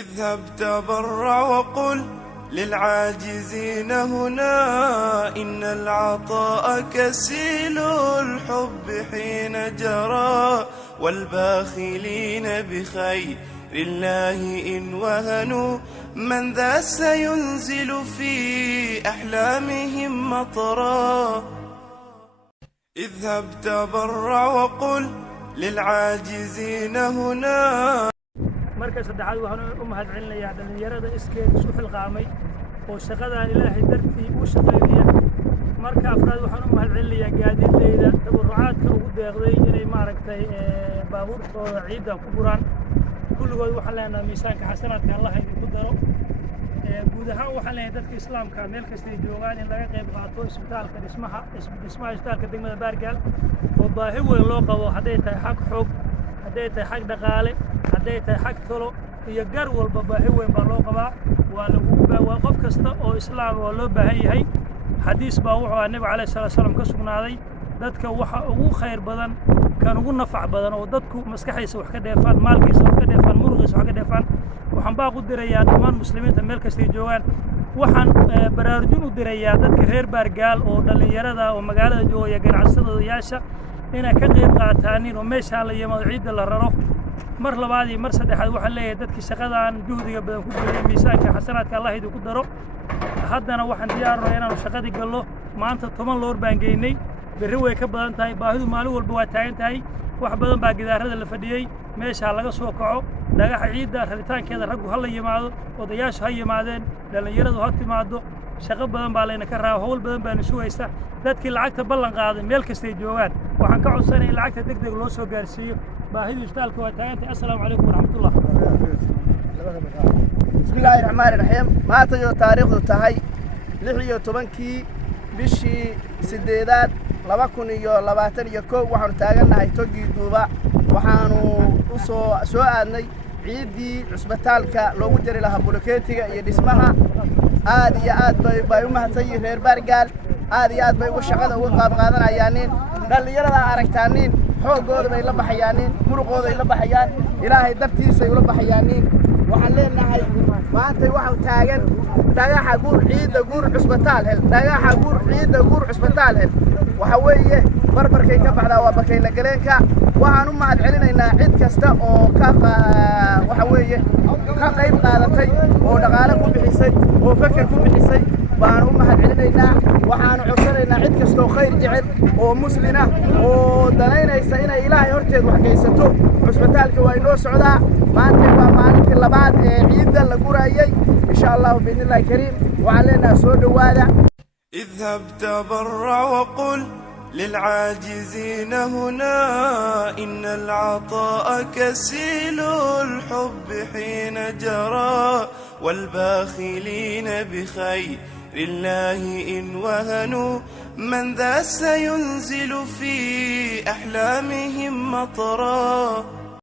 اذهب تبرع وقل للعاجزين هنا إن العطاء كسيل الحب حين جرى والباخلين بخير الله إن وهنوا من ذا سينزل في أحلامهم مطرا اذهب تبرع وقل للعاجزين هنا. marka saddexaad waxaan u mahadcelinayaa dhalinyarada iskeed isu xilqaamay oo shaqada ilaahay dartii u shaqeynaya. marka afraad waxaan u mahadcelinayaa gaadiidleyda tabarucaadka ugu deeqday inay maaragtay baabuurtooda ciidda ku guraan. kulligood waxaan leenahay miisaanka xasanaadka Allah idinku daro. guud ahaan waxaan leenahay dadka islaamka meel kasta ay joogaan in laga qayb qaato isbitaalka dhismaha isbitaalka degmada Baargaal oo baahi weyn loo qabo hadday tahay xaq xoog, hadday tahay xaq dhaqaale, hadday tahay xaq talo iyo gar walba baahi weyn baa loo qabaa. waa qof kasta oo islaam oo loo baahan yahay. xadiis baa wuxuu ah nabi calayhi salaatu wasalaam ka sugnaaday dadka waxa ugu khayr badan kan ugu nafac badan oo dadku maskaxdiisa wax ka dheefaan, maalkiisa wax ka dheefaan, muruqiisa wax ka dheefaan. waxaan baa ku dirayaa dhammaan muslimiinta meel kasta ay joogaan. waxaan baraarujin u dirayaa dadka reer Baargaal oo dhalinyarada oo magaalada jooga ganacsadoodayaasha inay ka qayb qaataan oo meesha la yimaado ciidda la raro. mar labaad iyo mar saddexaad waxaan leeyahay dadkii shaqadan juhdiga badan ku jiray miisaanka xasanaadka Allah idinku daro. haddana waxaan diyaar u nahay inaan shaqadii galno. maanta 10 loor baan geynay, berri way ka badan tahay, baahidu maalin walba waa taagan tahay. wax badan baa gidaarada la fadhiyay, meesha laga soo kaco dhagaxa ciidda raritaankeeda raggu ha la yimaado, odayaashu ha yimaadeen, dhalinyaradu ha timaado. shaqo badan baa layna ka rabaa, hawl badan baan isu haysta. dadkii lacagta ballan qaaday meel kasta ay joogaan waxaan ka codsanayaa in lacagta degdeg loo soo gaarsiiyo. baahida isbitaalka waa taagan tahay. assalaamu calaykum waraxmatullah. bismillaahi raxmaani raxiim. maanta iyo taariikhdu tahay 16 bishii 8 2021 waxaanu taagannahay togii duuba. waxaanu u soo aadnay ciiddii cusbitaalka loogu jari lahaa bulukeetiga iyo dhismaha. aad iyo aad bay u mahadsan yihiin reer Baargaal. aad iyo aad bay ugu shaqada uga qaab qaadanayaan. dhalinyarada aragtaanin xoogooda bay la baxayaan, muruqooda ay la baxayaan, ilaahay dartiisa ay ula baxayaan. waxaan leenahay maanta waxaan taagan dhagaxa guur ciidda guur cusbitaal hel, dhagaxa guur ciidda guur cusbitaal hel. waxa weeye barbarkay ka baxdaa waa bakayla galeenka. waxaan u mahadcelinaynaa cid kasta oo waxa weeye ka qayb qaadatay oo dhaqaale ku bixisay oo fakar ku bixisay baan u mahadcelinaynaa. waxaan codsanaynaa cid kasta oo khayr jecel oo muslina oo danaynaysa inay ilaahay horteed wax geysato. cusbitaalka waa inoo socdaa. maanta waa maalintii labaad ee ciidda la gurayay. insha Allah biidhnillaahi kariim waxaan leenahay soo dhawaada. اذهب تبرع وقل للعاجزين هنا إن العطاء كسيل الحب حين جرى والباخلين بخير الله إن وهنوا من ذا سينزل في أحلامهم مطرا.